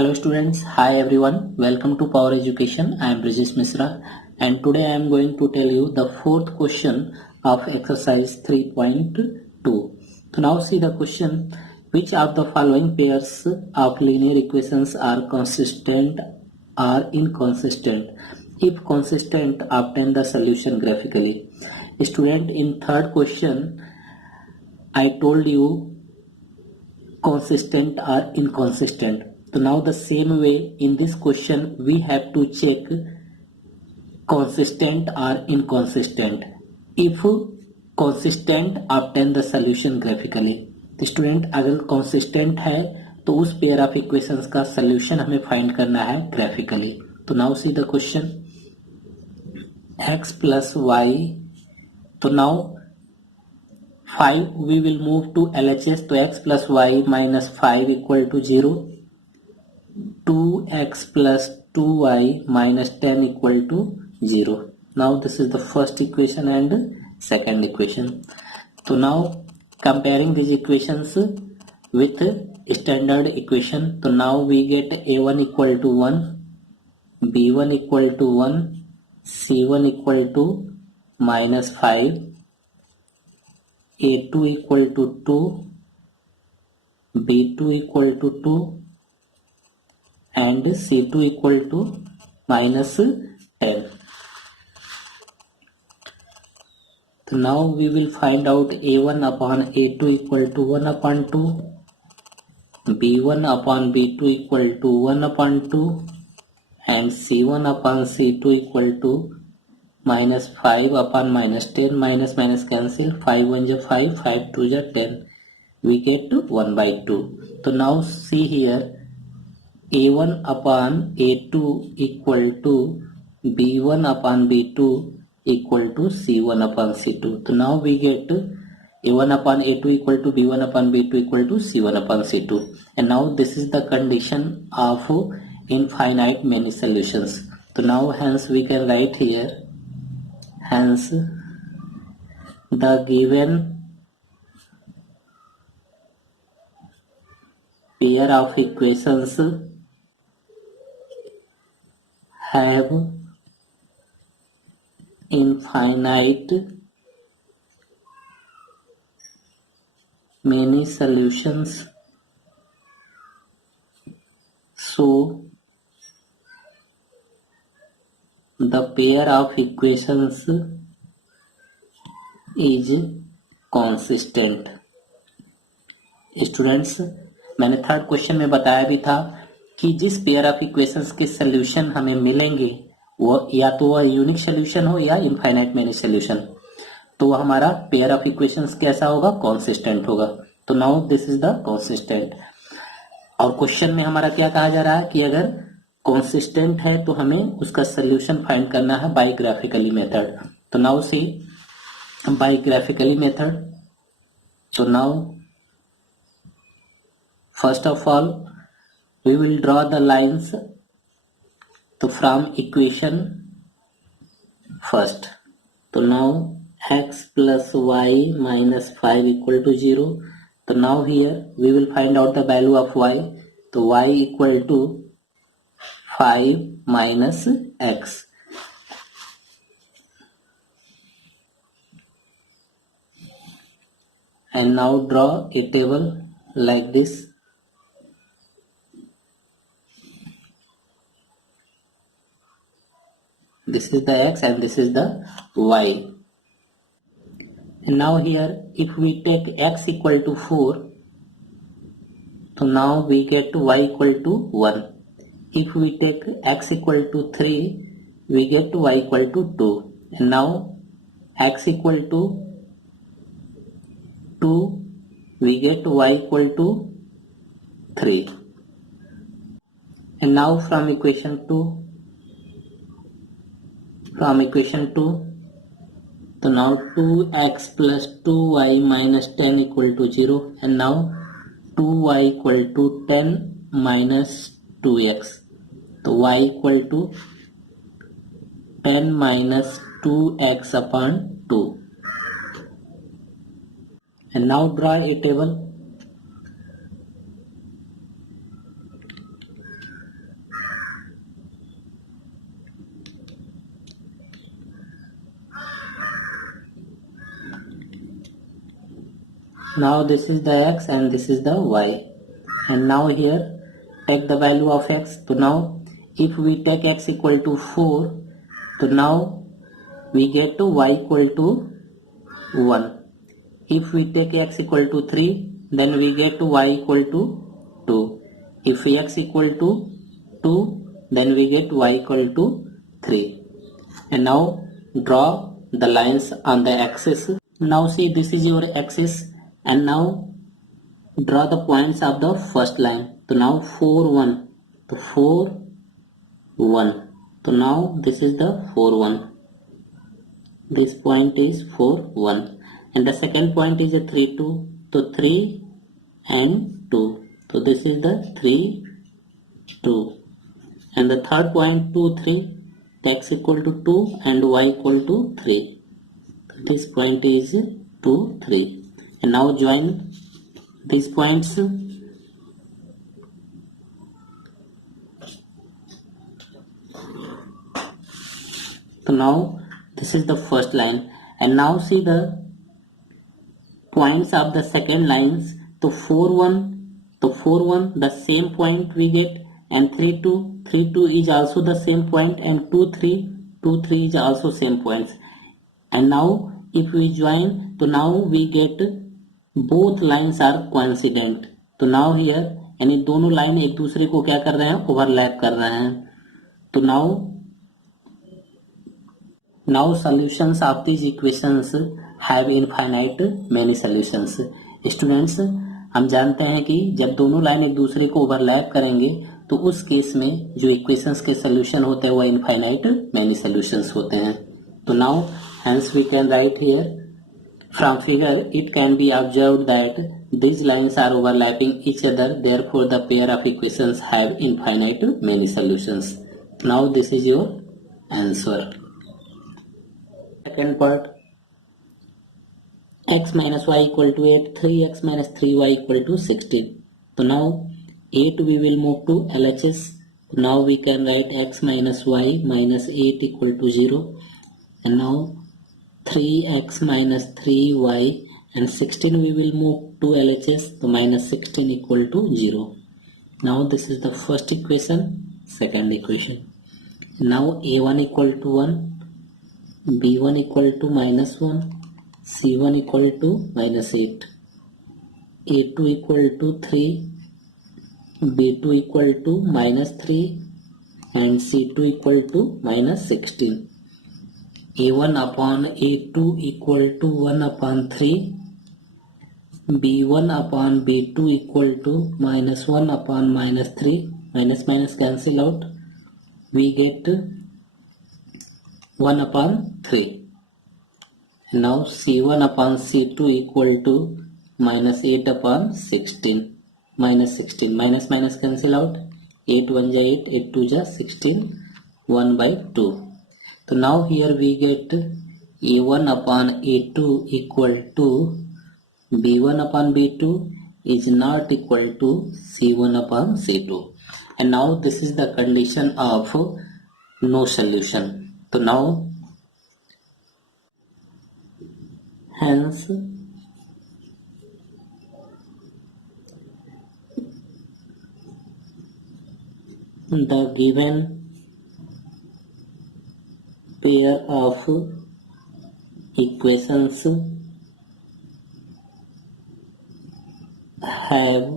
Hello students, hi everyone, welcome to Power Education. I am Brijesh Misra and today I am going to tell you the fourth question of exercise 3.2. So now see the question, which of the following pairs of linear equations are consistent or inconsistent? If consistent, obtain the solution graphically. Student, in third question, I told you consistent or inconsistent. So now the same way in this question we have to check consistent or inconsistent. If consistent, obtain the solution graphically. तो student अगर consistent है तो उस pair of equations का solution हमें find करना है graphically. तो now see the question, x plus y. तो now 5 we will move to LHS. तो x plus y minus 5 equal to 0. 2x plus 2y minus 10 equal to 0. Now this is the first equation and second equation. So now comparing these equations with standard equation. So now we get a1 equal to 1, b1 equal to 1, c1 equal to minus 5, a2 equal to 2, b2 equal to 2, and C2 equal to minus 10. So now we will find out A1 upon A2 equal to 1 upon 2, B1 upon B2 equal to 1 upon 2, and C1 upon C2 equal to minus 5 upon minus 10. Minus minus cancel, 5 1 is 5, 5 2 is 10. We get to 1 by 2. So now see here, A1 upon A2 equal to B1 upon B2 equal to C1 upon C2. So now we get A1 upon A2 equal to B1 upon B2 equal to C1 upon C2. And now this is the condition of infinite many solutions. So now hence we can write here, hence the given pair of equations have infinite many solutions, so the pair of equations is consistent. Students, मैंने third question में बताया भी था कि जिस pair of equations के solution हमें मिलेंगे वो या तो वह यूनिक सॉल्यूशन हो या इनफाइनाइट मेनी सॉल्यूशन, तो वह हमारा पेयर ऑफ इक्वेशंस कैसा होगा, कॉन्सिस्टेंट होगा. तो now this is the consistent. और क्वेश्चन में हमारा क्या कहा जा रहा है कि अगर कॉन्सिस्टेंट है तो हमें उसका सॉल्यूशन फाइंड करना है बाय ग्राफिकली मेथड. तो now see by graphically method. तो now first of all we will draw the lines to from equation first. So now x plus y minus 5 equal to 0. So now here we will find out the value of y. So y equal to 5 minus x. And now draw a table like this. This is the x and this is the y. And now here if we take x equal to 4, so now we get y equal to 1. If we take x equal to 3, we get y equal to 2. And now x equal to 2, we get y equal to 3. And now from equation 2, so now 2x plus 2y minus 10 equal to 0. And now 2y equal to 10 minus 2x. So y equal to 10 minus 2x upon 2. And now draw a table. Now this is the x and this is the y, and now here take the value of x. So now if we take x equal to 4, so now we get to y equal to 1. If we take x equal to 3, then we get to y equal to 2. If x equal to 2, then we get y equal to 3. And now draw the lines on the axis. Now see, this is your axis, and now draw the points of the first line. So now 4 1, so 4 1, so now this is the 4 1, this point is 4 1, and the second point is a 3 2, so 3 and 2, so this is the 3 2, and the third point 2 3, x equal to 2 and y equal to 3, so this point is 2 3, and now join these points. So now this is the first line, and now see the points of the second lines. So 4 1, so 4 1, the same point we get, and 3 2, 3 2 is also the same point, and 2 3, 2 3 is also same points. And now if we join, so now we get both lines are coincident. तो now here यानी दोनों line एक दूसरे को क्या कर रहे हैं, ओवरलैप कर रहे हैं. तो now solutions of these equations have infinite many solutions. Students, हम जानते हैं कि जब दोनों लाइन एक दूसरे को ओवरलैप करेंगे तो उस केस में जो इक्वेशंस के सोल्यूशन होते हैं वो इनफाइनाइट मैनी सॉल्यूशंस होते हैं. तो now hence we can write here, from figure it can be observed that these lines are overlapping each other, therefore the pair of equations have infinite many solutions. Now this is your answer. Second part, x minus y equal to 8, 3x minus 3y equal to 16. So now 8 we will move to LHS. Now we can write x minus y minus 8 equal to 0, and now 3x minus 3y and 16 we will move to LHS, so minus 16 equal to 0. Now this is the first equation, second equation. Now a1 equal to 1, b1 equal to minus 1, c1 equal to minus 8, a2 equal to 3, b2 equal to minus 3, and c2 equal to minus 16. a1 upon a2 equal to 1 upon 3, b1 upon b2 equal to minus 1 upon minus 3, minus minus cancel out, we get 1 upon 3. Now c1 upon c2 equal to minus 8 upon 16, minus 16, minus minus cancel out, 8 1 ja 8, 8 2 ja 16, 1 by 2. So now here we get a1 upon a2 equal to b1 upon b2 is not equal to c1 upon c2, and now this is the condition of no solution. So now hence the given pair of equations have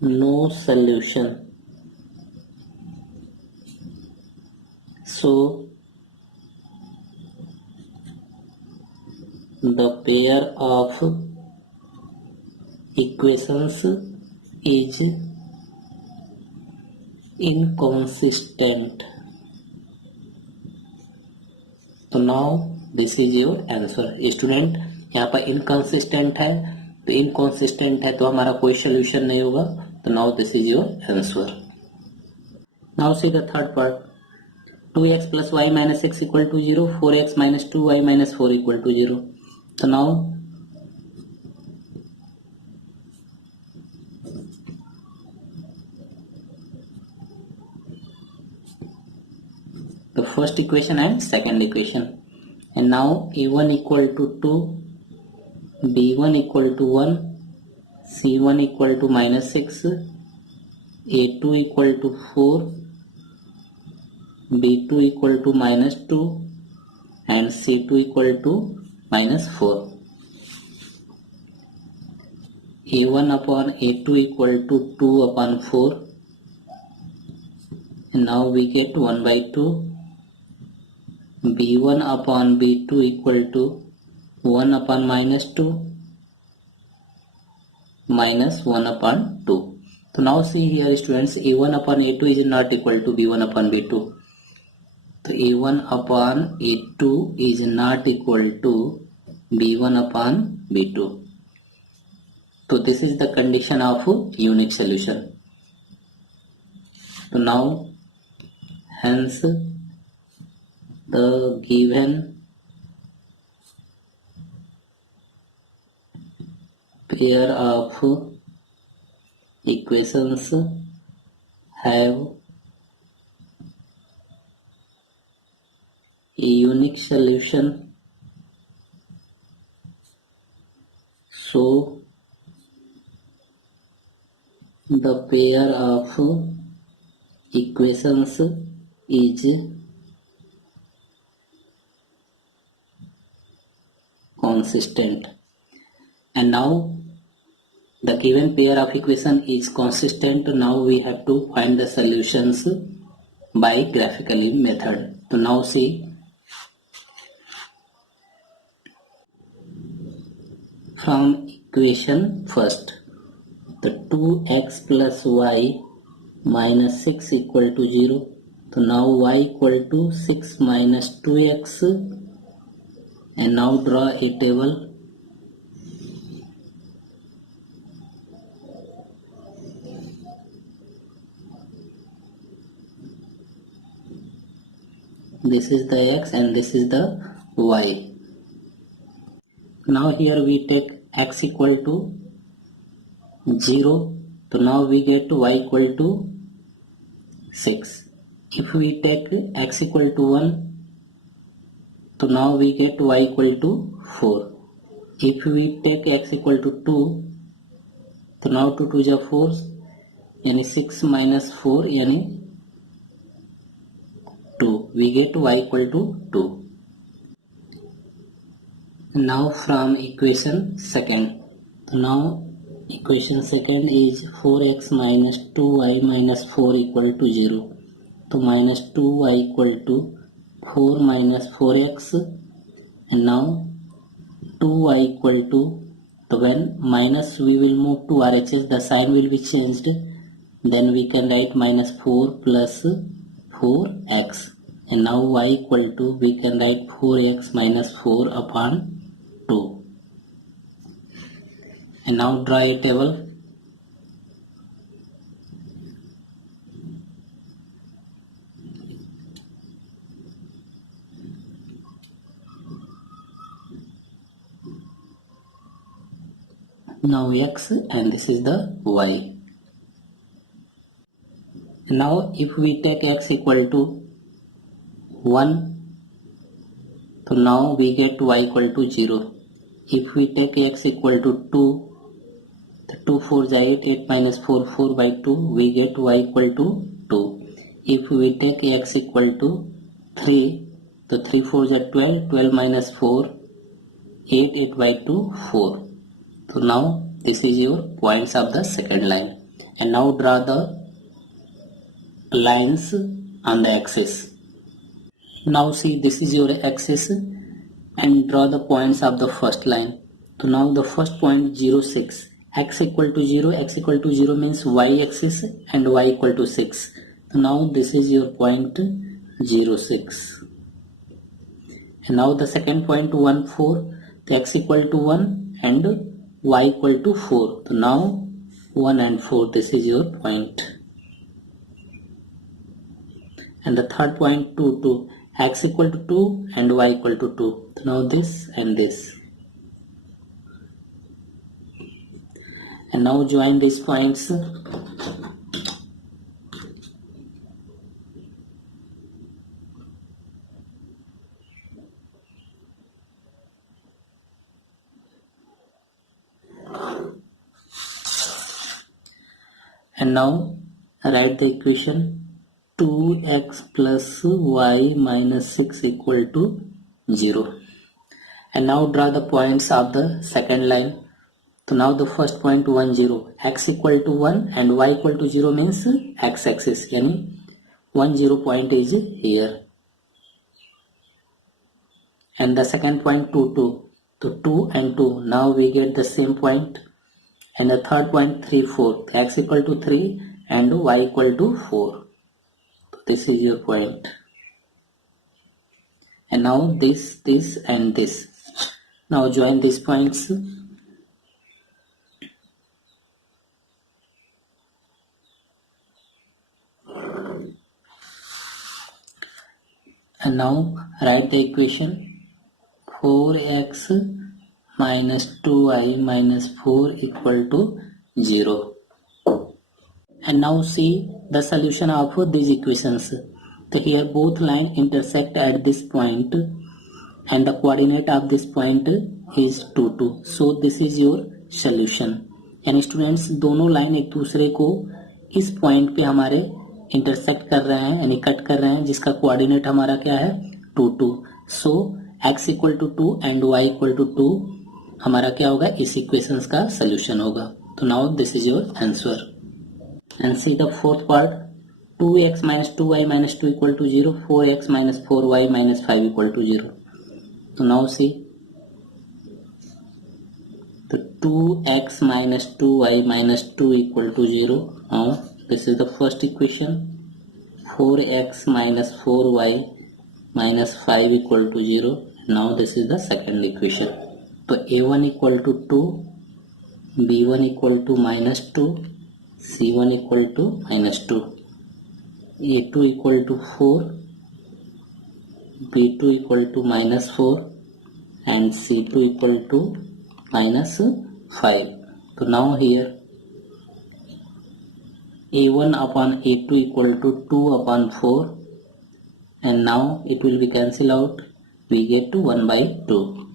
no solution. So the pair of equations is inconsistent. तो now this is your answer. Student, यहाँ पर inconsistent है, तो inconsistent है तो हमारा कोई solution नहीं होगा. तो now this is your answer. Now see the third part, 2x plus y minus 6 equal to 0, 4x minus 2y minus 4 equal to 0. So now the first equation and second equation, and now a1 equal to 2, B1 equal to 1, C1 equal to minus 6, A2 equal to 4, B2 equal to minus 2, and C2 equal to minus 4. A1 upon A2 equal to 2 upon 4. And now we get 1 by 2. B1 upon B2 equal to 1 upon minus 2 minus 1 upon 2. So now see here students, A1 upon A2 is not equal to B1 upon B2. So A1 upon A2 is not equal to B1 upon B2. So this is the condition of unique solution. So now hence the given pair of equations have a unique solution, so the pair of equations is consistent. And now the given pair of equation is consistent. Now we have to find the solutions by graphical method. So now see, from equation first, the 2x plus y minus 6 equal to 0. So now y equal to 6 minus 2x, and now draw a table. This is the x and this is the y. Now here we take x equal to 0. So now we get y equal to 6. If we take x equal to 1, so now we get y equal to 4. If we take x equal to 2, so now 2 2 is 4, yani 6 minus 4 yani 2. We get y equal to 2. Now from equation second. So now equation second is 4x minus 2y minus 4 equal to 0. So minus 2y equal to 4 minus 4x, and now 2y equal to, so when minus we will move to RHS, the sign will be changed, then we can write minus 4 plus 4x, and now y equal to, we can write 4x minus 4 upon 2. And now draw a table. Now x and this is the y. Now if we take x equal to 1, so now we get y equal to 0. If we take x equal to 2, the 2 4 is 8, 8 minus 4, 4 by 2, we get y equal to 2. If we take x equal to 3, the 3 4 is 12, 12 minus 4, 8, 8 by 2, 4. So now this is your points of the second line. And now draw the lines on the axis. Now see, this is your axis and draw the points of the first line. So now the first point 0 6, x equal to 0, x equal to 0 means y axis and y equal to 6. So now this is your point 0 6. And now the second point 1 4, the x equal to 1 and y equal to 4. So now 1 and 4, this is your point. And the third point 2 2, x equal to 2 and y equal to 2. So now this and this. And now join these points. and now write the equation 2x plus y minus 6 equal to 0. And now draw the points of the second line. So now the first point 1 0, x equal to 1 and y equal to 0 means x axis, यानी 1 0 point is here. And the second point 2 2, so 2 and 2, now we get the same point. And the third point 3 4, x equal to 3 and y equal to 4. So this is your point. And now this and this. Now join these points. And now write the equation 4x minus 2y minus 4 equal to 0. And now see the solution of these equations. So here both lines intersect at this point and the coordinate of this point is 2 2. So this is your solution. यानी students दोनों line एक दूसरे को इस point पे हमारे intersect कर रहे हैं यानी कट कर रहे हैं, जिसका कोऑर्डिनेट हमारा क्या है 2 2. So x equal to 2 and y equal to 2 हमारा क्या होगा, इस इक्वेशंस का सोल्यूशन होगा. तो now this is your answer. And see the fourth part 2x minus 2y minus 2 equal to 0, 4x minus 4y minus 5 equal to 0. So now see the 2x minus 2y minus 2 equal to 0. Now this is the first equation. 4x minus 4y minus 5 equal to 0. Now this is the second equation. So a1 equal to 2, b1 equal to minus 2, c1 equal to minus 2, a2 equal to 4, b2 equal to minus 4 and c2 equal to minus 5. So now here a1 upon a2 equal to 2 upon 4 and now it will be cancelled out, we get to 1 by 2.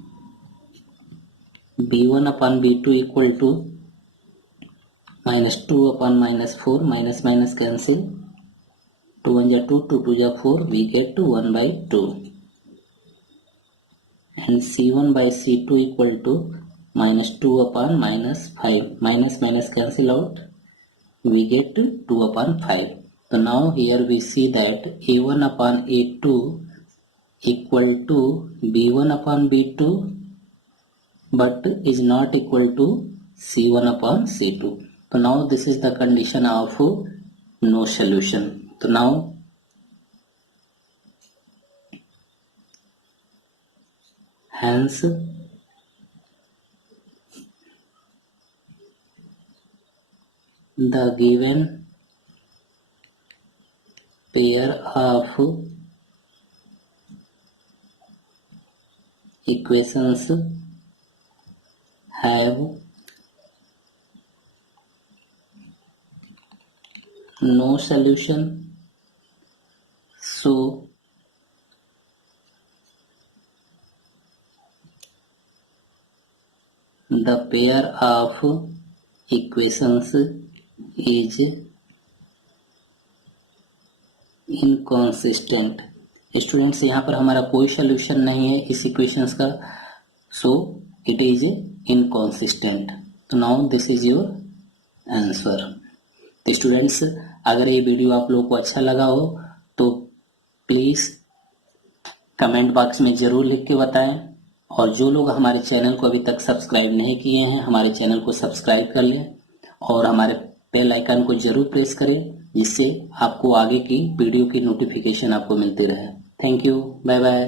b1 upon b2 equal to minus 2 upon minus 4, minus minus cancel, 2 1 ja 2, 2 2 ja 4, we get to 1 by 2. And c1 by c2 equal to minus 2 upon minus 5, minus minus cancel out, we get to 2 upon 5. So now here we see that a1 upon a2 equal to b1 upon b2 but is not equal to c1 upon c2. So now this is the condition of no solution. So now hence the given pair of equations have no solution. So the pair of equations is inconsistent. Students यहाँ पर हमारा कोई solution नहीं है इस equations का, so it is inconsistent. तो now this is your answer. तो स्टूडेंट्स अगर ये वीडियो आप लोगों को अच्छा लगा हो तो प्लीज कमेंट बॉक्स में जरूर लिख के बताएं, और जो लोग हमारे चैनल को अभी तक सब्सक्राइब नहीं किए हैं हमारे चैनल को सब्सक्राइब कर लें और हमारे बेल आइकन को जरूर प्रेस करें, जिससे आपको आगे की वीडियो की नोटिफिकेशन आपको मिलती रहे. Thank you, bye bye.